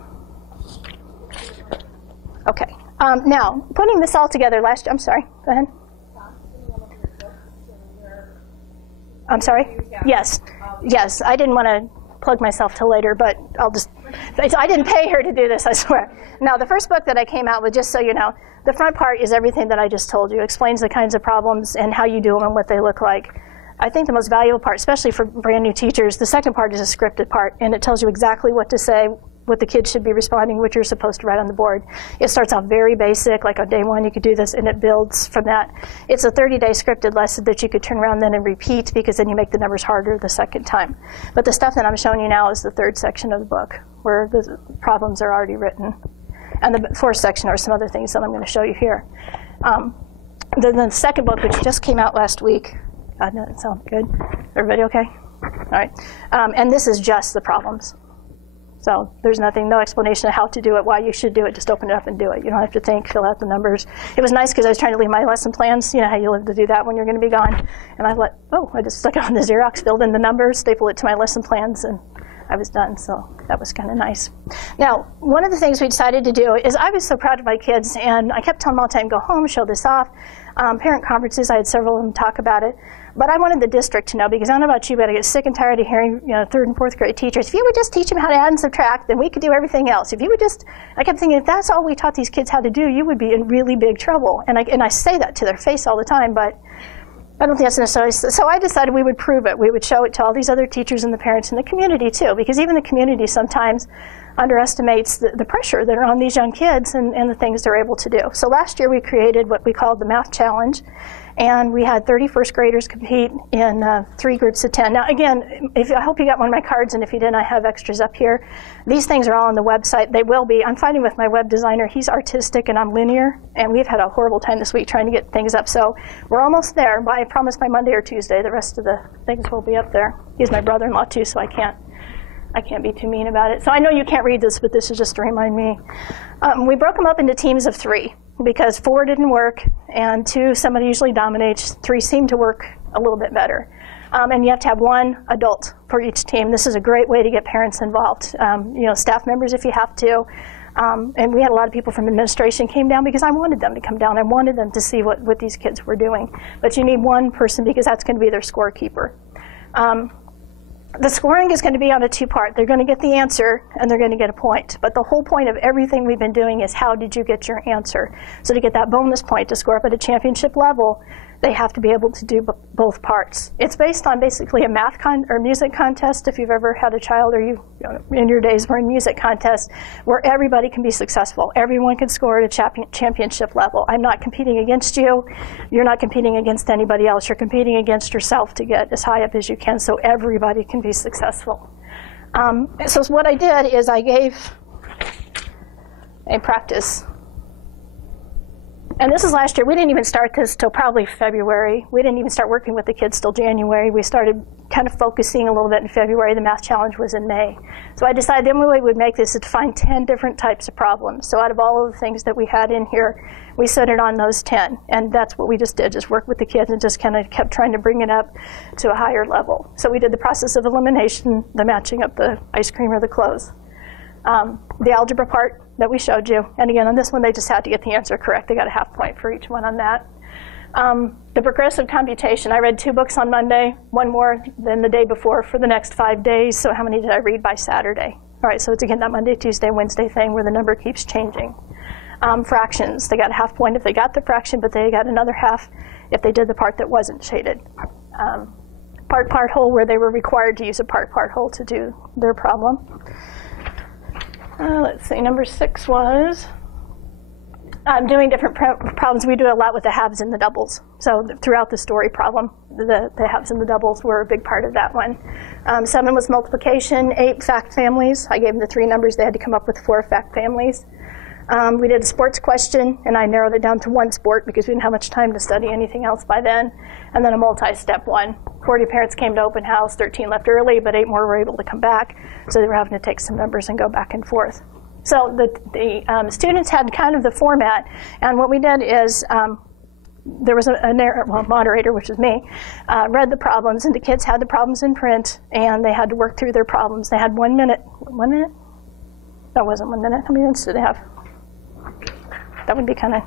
Okay. Now, putting this all together I'm sorry, go ahead. I'm sorry? Yes. Yes, I didn't want to plug myself till later, but I didn't pay her to do this, I swear. Now, the first book that I came out with, just so you know, the front part is everything that I just told you. It explains the kinds of problems and how you do them and what they look like. I think the most valuable part, especially for brand new teachers, the second part is a scripted part, and it tells you exactly what to say, what the kids should be responding, what you're supposed to write on the board. It starts off very basic, like on day 1 you could do this, and it builds from that. It's a 30-day scripted lesson that you could turn around then and repeat, because then you make the numbers harder the second time. But the stuff that I'm showing you now is the 3rd section of the book, where the problems are already written. And the 4th section are some other things that I'm going to show you here. Then the second book, which just came out last week, God, no, that sounds good. Everybody okay? All right. And this is just the problems. So there's no explanation of how to do it, why you should do it. Just open it up and do it. You don't have to think, fill out the numbers. It was nice because I was trying to leave my lesson plans. You know how you live to do that when you're going to be gone. And I just stuck it on the Xerox, filled in the numbers, stapled it to my lesson plans, and I was done. So that was kind of nice. Now, one of the things we decided to do is I was so proud of my kids, and I kept telling them all the time, go home, show this off. Parent conferences, I had several of them talk about it. But I wanted the district to know, because I don't know about you, but I get sick and tired of hearing 3rd and 4th grade teachers, if you would just teach them how to add and subtract, then we could do everything else. If you would just, I kept thinking, if that's all we taught these kids how to do, you would be in really big trouble. And I say that to their face all the time, but I don't think that's necessarily, so I decided we would prove it. We would show it to all these other teachers and the parents and the community too, because even the community sometimes underestimates the pressure that are on these young kids and the things they're able to do. So last year we created what we called the Math Challenge, and we had 30 first graders compete in 3 groups of 10. Now again, I hope you got one of my cards, and if you didn't, I have extras up here. These things are all on the website. They will be. I'm fighting with my web designer. He's artistic and I'm linear, and we've had a horrible time this week trying to get things up. So we're almost there. I promise by Monday or Tuesday the rest of the things will be up there. He's my brother-in-law too, so I can't be too mean about it. So I know you can't read this, but this is just to remind me. We broke them up into teams of 3, because 4 didn't work, and 2, somebody usually dominates. 3 seem to work a little bit better. And you have to have 1 adult for each team. This is a great way to get parents involved. Staff members if you have to. And we had a lot of people from administration came down because I wanted them to come down. I wanted them to see what these kids were doing. But you need 1 person because that's going to be their scorekeeper. The scoring is going to be on a 2-part. They're going to get the answer, and they're going to get a point. But the whole point of everything we've been doing is how did you get your answer? So to get that bonus point, to score up at a championship level, they have to be able to do both parts. It's based on basically a math or music contest, if you've ever had a child or you in your days were in music contests, where everybody can be successful. Everyone can score at a championship level. I'm not competing against you. You're not competing against anybody else. You're competing against yourself to get as high up as you can so everybody can be successful. So what I did is I gave a practice And this is last year. We didn't even start this till probably February. We didn't even start working with the kids till January. We started kind of focusing a little bit in February. The math challenge was in May. So I decided the only way we would make this is to find 10 different types of problems. So out of all of the things that we had in here, we centered on those 10. And that's what we just did, just work with the kids and just kind of kept trying to bring it up to a higher level. So we did the process of elimination, the matching up the ice cream or the clothes. The algebra part that we showed you. And again, on this one, they just had to get the answer correct. They got a half point for each one on that. The progressive computation. I read 2 books on Monday, 1 more than the day before for the next 5 days. So how many did I read by Saturday? All right, so it's again that Monday, Tuesday, Wednesday thing where the number keeps changing. Fractions. They got a half point if they got the fraction, but they got another half if they did the part that wasn't shaded. Part whole, where they were required to use a part whole to do their problem. Let's see, number 6 was doing different problems. We do a lot with the halves and the doubles. So throughout the story problem, the halves and the doubles were a big part of that one. 7 was multiplication, 8 fact families. I gave them the 3 numbers. They had to come up with 4 fact families. We did a sports question, and I narrowed it down to 1 sport because we didn't have much time to study anything else by then. And then a multi-step one. 40 parents came to open house, 13 left early, but 8 more were able to come back. So they were having to take some numbers and go back and forth. So the students had kind of the format, and what we did is there was a moderator, which was me, read the problems, and the kids had the problems in print, and they had to work through their problems. They had 1 minute. 1 minute? That wasn't 1 minute. How many minutes did they have? That would be kind of,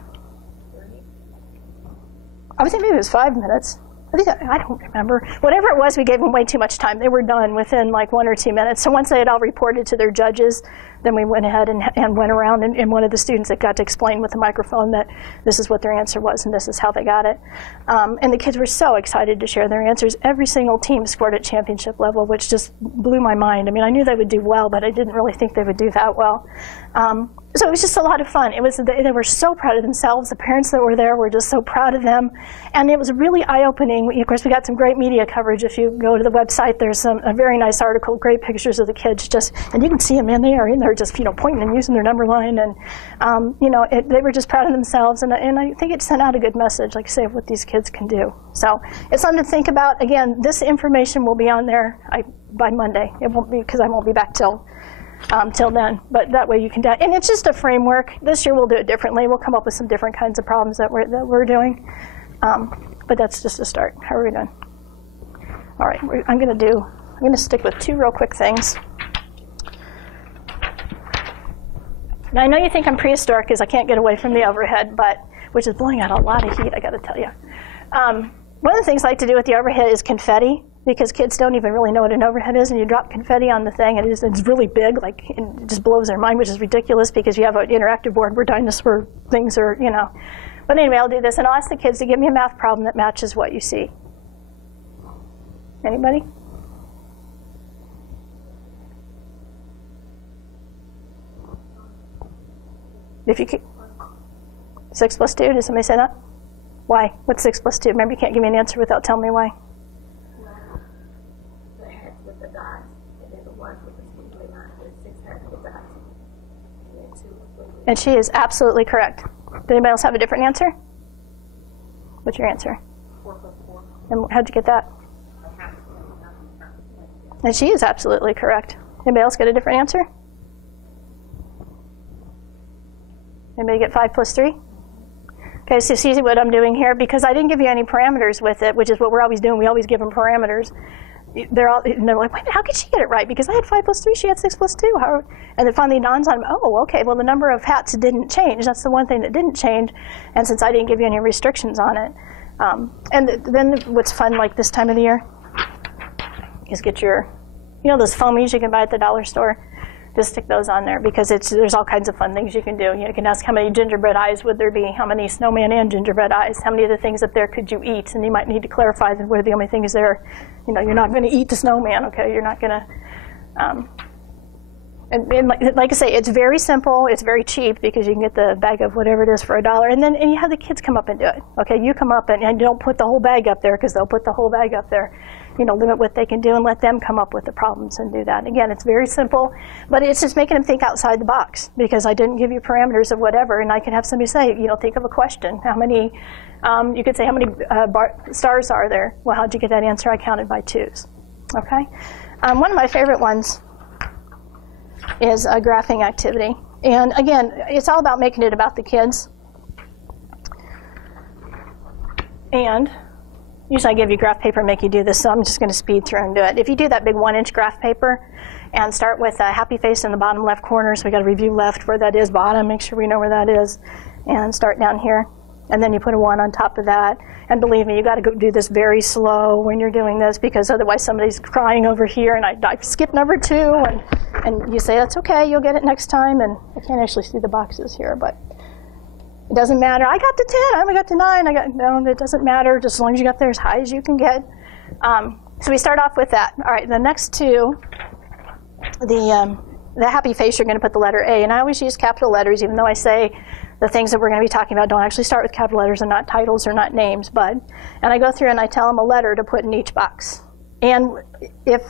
I would think maybe it was 5 minutes. I don't remember. Whatever it was, we gave them way too much time. They were done within like 1 or 2 minutes. So once they had all reported to their judges, then we went ahead and went around, and one of the students that got to explain with the microphone that this is what their answer was and this is how they got it. And the kids were so excited to share their answers. Every single team scored at championship level, which just blew my mind. I mean, I knew they would do well, but I didn't really think they would do that well. So it was just a lot of fun. They were so proud of themselves. The parents that were there were just so proud of them. And it was really eye-opening. Of course, we got some great media coverage. If you go to the website, there's a very nice article, great pictures of the kids and you can see them they are in there just, pointing and using their number line. And, they were just proud of themselves. And I think it sent out a good message, like I say, of what these kids can do. So it's something to think about. Again, this information will be on there by Monday. It won't be, because I won't be back till then, but that way you can, and it's just a framework. This year we'll do it differently. We'll come up with some different kinds of problems that we're doing, but that's just a start. How are we doing? All right, I'm going to stick with 2 real quick things. Now I know you think I'm prehistoric because I can't get away from the overhead, which is blowing out a lot of heat, I got to tell you. One of the things I like to do with the overhead is confetti, because kids don't even really know what an overhead is, and you drop confetti on the thing, and it's really big, it just blows their mind, which is ridiculous because you have an interactive board where dinosaur things are, But anyway, I'll do this, and I'll ask the kids to give me a math problem that matches what you see. Anybody? If you keep 6 plus 2, did somebody say that? Why? What's 6 plus 2? Remember, you can't give me an answer without telling me why. The heads with the dots, and then the ones with the squiggly line. There's 6 heads with dots, and then 2 with squiggly. And she is absolutely correct. Did anybody else have a different answer? What's your answer? 4 plus 4. And how'd you get that? And she is absolutely correct. Anybody else get a different answer? Anybody get 5 plus 3? Okay, so see what I'm doing here? Because I didn't give you any parameters with it, which is what we're always doing. We always give them parameters. They're like, wait, how could she get it right? Because I had 5 plus 3, she had 6 plus 2. And it finally dawns on them, oh, okay, well, the number of hats didn't change. That's the one thing that didn't change. And since I didn't give you any restrictions on it. And then what's fun, like this time of the year, is get your, those foamies you can buy at the dollar store. Just stick those on there because there's all kinds of fun things you can do. You can ask how many gingerbread eyes would there be, how many snowman and gingerbread eyes, how many of the things up there could you eat, and you might need to clarify that where the only thing is there. You're not going to eat the snowman, okay? You're not going to. And like I say, it's very simple. It's very cheap because you can get the bag of whatever it is for $1, and you have the kids come up and do it. Okay, you come up and don't put the whole bag up there because they'll put the whole bag up there. limit what they can do and let them come up with the problems and do that. Again, it's very simple, but it's just making them think outside the box, because I didn't give you parameters of whatever, and I could have somebody say, think of a question. How many, you could say, how many stars are there? Well, how'd you get that answer? I counted by 2s. Okay? One of my favorite ones is a graphing activity. And again, it's all about making it about the kids. And usually I give you graph paper and make you do this, so I'm just going to speed through and do it. If you do that big 1-inch graph paper and start with a happy face in the bottom left corner, so we got to review left where that is, bottom, make sure we know where that is, and start down here. And then you put a 1 on top of that. And believe me, you got to go do this very slow when you're doing this, because otherwise somebody's crying over here and I skip number 2, and you say, that's okay, you'll get it next time. And I can't actually see the boxes here, but it doesn't matter. I got to 10, I only got to 9. No, it doesn't matter, just as long as you got there as high as you can get. So we start off with that. All right, the next 2, the happy face, you're going to put the letter A. And I always use capital letters, even though I say the things that we're going to be talking about don't actually start with capital letters and not titles or not names, and I go through and I tell them a letter to put in each box. And if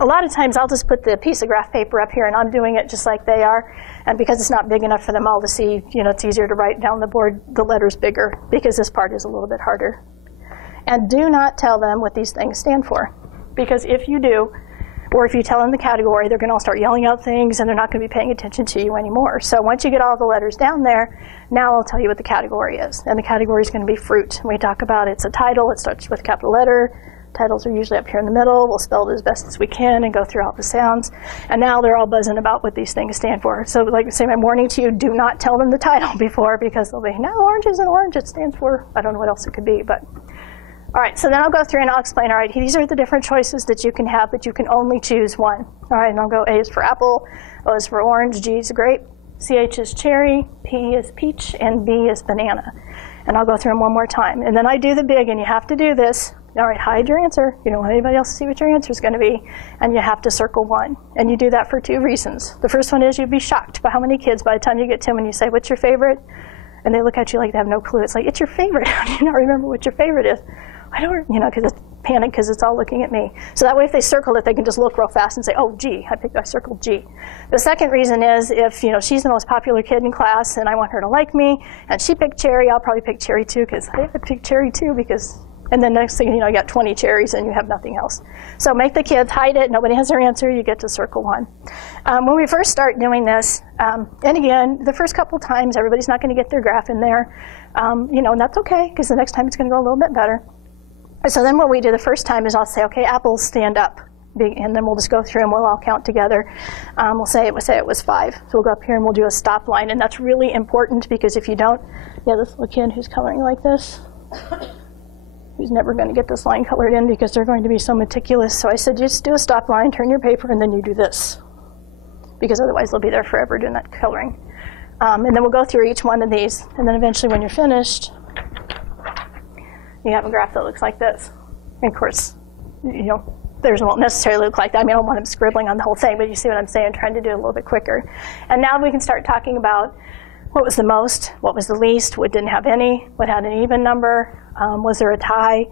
a lot of times I'll just put the piece of graph paper up here and I'm doing it just like they are, and because it's not big enough for them all to see, it's easier to write down the board the letters bigger, because this part is a little bit harder. And do not tell them what these things stand for, because if you do, or if you tell them the category, they're going to all start yelling out things and they're not going to be paying attention to you anymore. So once you get all the letters down there, now I'll tell you what the category is. And the category is going to be fruit. We talk about it's a title. It starts with a capital letter. Titles are usually up here in the middle. We'll spell it as best as we can and go through all the sounds. And now they're all buzzing about what these things stand for. So like I say my warning to you, do not tell them the title before, because they'll be, no, orange isn't orange. It stands for, I don't know what else it could be, but. All right, so then I'll go through and I'll explain, all right, these are the different choices that you can have, but you can only choose one. All right, and I'll go A is for apple, O is for orange, G is grape, CH is cherry, P is peach, and B is banana. And I'll go through them one more time. And then I do the big, and you have to do this. All right, hide your answer. You don't want anybody else to see what your answer is going to be. And you have to circle 1. And you do that for 2 reasons. The first one is you'd be shocked by how many kids, by the time you get to them and you say, what's your favorite? And they look at you like they have no clue. It's like, it's your favorite. How do you not remember what your favorite is? I don't, because it's panic, because it's all looking at me. So that way if they circle it, they can just look real fast and say, oh, G, I circled G. The second reason is if, she's the most popular kid in class and I want her to like me, and she picked cherry, I'll probably pick cherry too, because I picked cherry too, and then next thing you know, you got 20 cherries and you have nothing else. So make the kids hide it. Nobody has their answer. You get to circle 1. When we first start doing this, and again, the first couple times, everybody's not going to get their graph in there. And that's okay, because the next time it's going to go a little bit better. So then what we do the first time is I'll say, okay, apples stand up. And then we'll just go through and we'll all count together. We'll say it was 5. So we'll go up here and we'll do a stop line. And that's really important, because if you don't, this little kid who's coloring like this, who's never going to get this line colored in because they're going to be so meticulous. So I said, just do a stop line, turn your paper, and then you do this, because otherwise they'll be there forever doing that coloring. And then we'll go through each one of these. And then eventually when you're finished, you have a graph that looks like this. And of course, theirs won't necessarily look like that. I don't want them scribbling on the whole thing, but you see what I'm saying, trying to do it a little bit quicker. And now we can start talking about what was the most, what was the least, what didn't have any, what had an even number, was there a tie.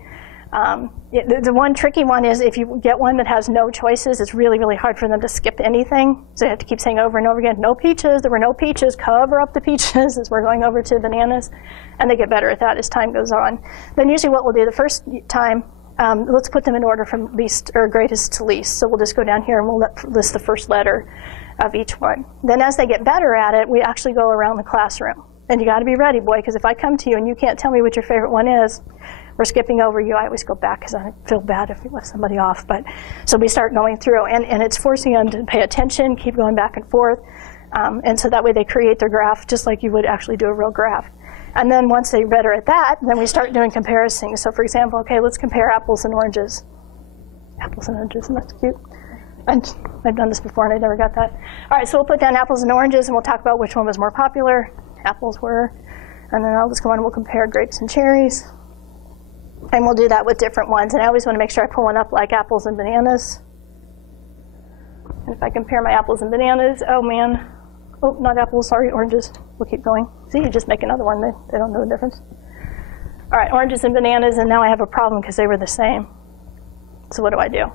The one tricky one is if you get one that has no choices, it's really, really hard for them to skip anything. So you have to keep saying over and over again, no peaches, there were no peaches, cover up the peaches as we're going over to bananas. And they get better at that as time goes on. Then usually what we'll do the first time, let's put them in order from least or greatest to least. So we'll just go down here and we'll list the first letter of each one. Then as they get better at it, we actually go around the classroom. And you got to be ready, boy, because if I come to you and you can't tell me what your favorite one is, we're skipping over you. I always go back because I feel bad if we left somebody off. But so we start going through, and it's forcing them to pay attention, keep going back and forth. And so that way they create their graph just like you would actually do a real graph. And then once they're better at that, then we start doing comparisons. So for example, okay, let's compare apples and oranges. Apples and oranges, and that's cute. And I've done this before and I never got that. All right, so we'll put down apples and oranges and we'll talk about which one was more popular. Apples were. And then I'll just go on and we'll compare grapes and cherries. And we'll do that with different ones. And I always want to make sure I pull one up like apples and bananas. And if I compare my apples and bananas, oh man. Oh, not apples, sorry, oranges. We'll keep going. See, you just make another one. They don't know the difference. All right, oranges and bananas, and now I have a problem because they were the same. So what do I do?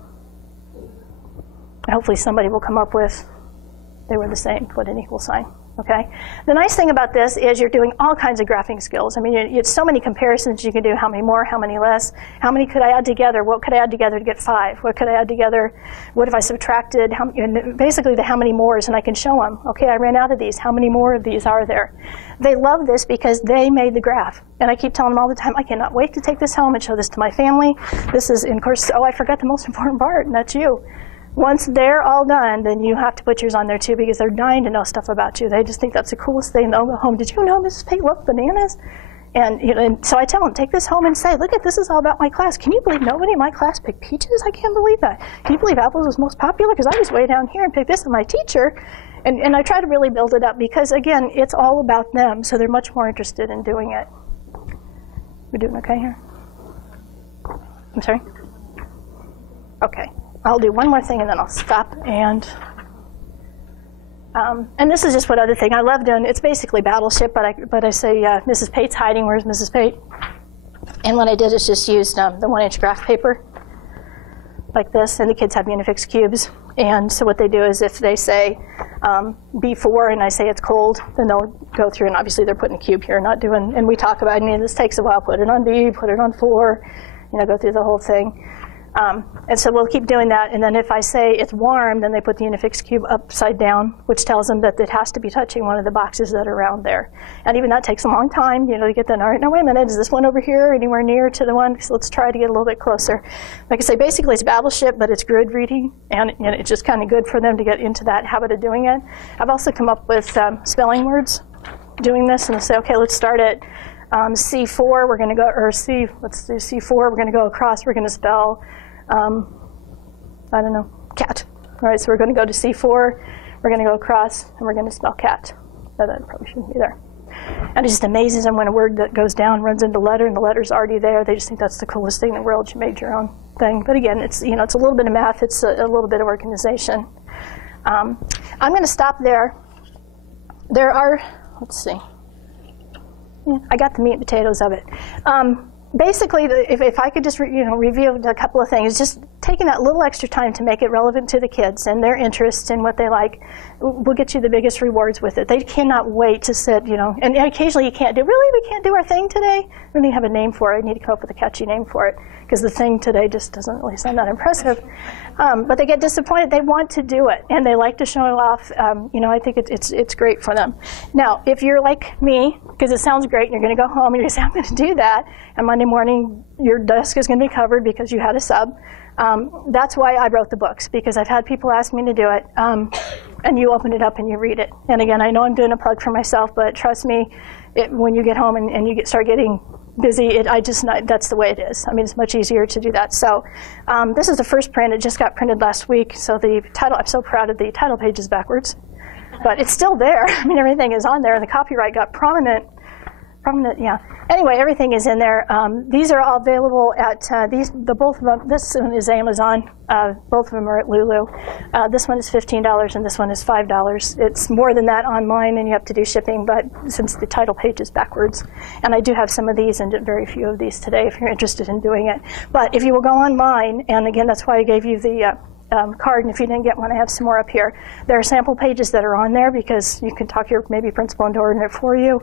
Hopefully somebody will come up with, they were the same, put an equal sign. Okay. The nice thing about this is you're doing all kinds of graphing skills. I mean, it's so many comparisons you can do. How many more? How many less? How many could I add together? What could I add together to get 5? What could I add together? What if I subtracted? Basically, the how many mores, and I can show them. Okay, I ran out of these. How many more of these are there? They love this because they made the graph. And I keep telling them all the time, I cannot wait to take this home and show this to my family. This is, and of course, oh, I forgot the most important part, and that's you. Once they're all done, then you have to put yours on there too, because they're dying to know stuff about you. They just think that's the coolest thing. They'll go home, did you know Mrs. Pate loved bananas? And, and so I tell them, take this home and say, look at, this is all about my class. Can you believe nobody in my class picked peaches? I can't believe that. Can you believe apples was most popular? Because I was way down here and picked this, and my teacher. And I try to really build it up because, again, it's all about them, so they're much more interested in doing it. We're doing okay here? I'm sorry? Okay. I'll do one more thing and then I'll stop. And this is just what other thing I love doing. It's basically Battleship, but I say Mrs. Pate's hiding. Where's Mrs. Pate? And what I did is just used the 1-inch graph paper like this, and the kids have Unifix cubes. And so what they do is if they say B4 and I say it's cold, then they'll go through, and obviously they're putting a cube here, not doing, and we talk about, this takes a while, put it on B, put it on 4, go through the whole thing. And so we'll keep doing that, and then if I say it's warm, then they put the Unifix cube upside down, which tells them that it has to be touching one of the boxes that are around there. And even that takes a long time, to get that, all right, now wait a minute, is this one over here anywhere near to the one? So let's try to get a little bit closer. Like I say, basically it's Battleship, but it's grid reading, and it's just kind of good for them to get into that habit of doing it. I've also come up with spelling words doing this, and say, okay, let's start at C4, we're going to go, or C, let's do C4, we're going to go across, we're going to spell, I don't know, cat. All right, so we're going to go to C4, we're going to go across, and we're going to spell cat. No, that probably shouldn't be there. And it just amazes them when a word that goes down runs into letter, and the letter's already there. They just think that's the coolest thing in the world. You made your own thing. But again, it's, it's a little bit of math. It's a little bit of organization. I'm going to stop there. There are, let's see. Yeah, I got the meat and potatoes of it. Basically, if I could just review a couple of things, just taking that little extra time to make it relevant to the kids and their interests and what they like will get you the biggest rewards with it. They cannot wait to sit, and occasionally you can't do, really, we can't do our thing today? We need to have a name for it. I need to come up with a catchy name for it, because the thing today just doesn't really sound that impressive. But they get disappointed. They want to do it, and they like to show it off. I think it's great for them. Now, if you're like me, because it sounds great, and you're going to go home and you're going to say, I'm going to do that, and Monday morning your desk is going to be covered because you had a sub. That's why I wrote the books, because I've had people ask me to do it, and you open it up and you read it. And again, I know I'm doing a plug for myself, but trust me, when you get home and you start getting busy, that's the way it is. I mean, it's much easier to do that. So this is the first print. It just got printed last week. So the title, I'm so proud of the title page is backwards, but it's still there. I mean, everything is on there, and the copyright got prominent, yeah. Anyway, everything is in there. These are all available at both of them. This one is Amazon. Both of them are at Lulu. This one is $15 and this one is $5. It's more than that online, and you have to do shipping. But since the title page is backwards, and I do have some of these and very few of these today, if you're interested in doing it. But if you will go online, and again, that's why I gave you the card, and if you didn't get one, I have some more up here. There are sample pages that are on there because you can talk to your maybe principal and order it for you.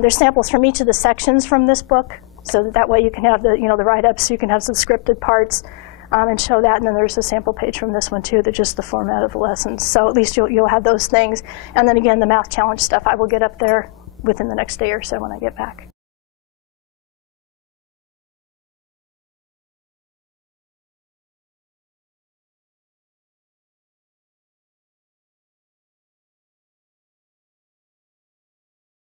There's samples from each of the sections from this book, so that way you can have the the write-ups, you can have some scripted parts and show that, and then there's a sample page from this one too, that's just the format of the lessons. So at least you'll have those things. And then again, the math challenge stuff I will get up there within the next day or so when I get back.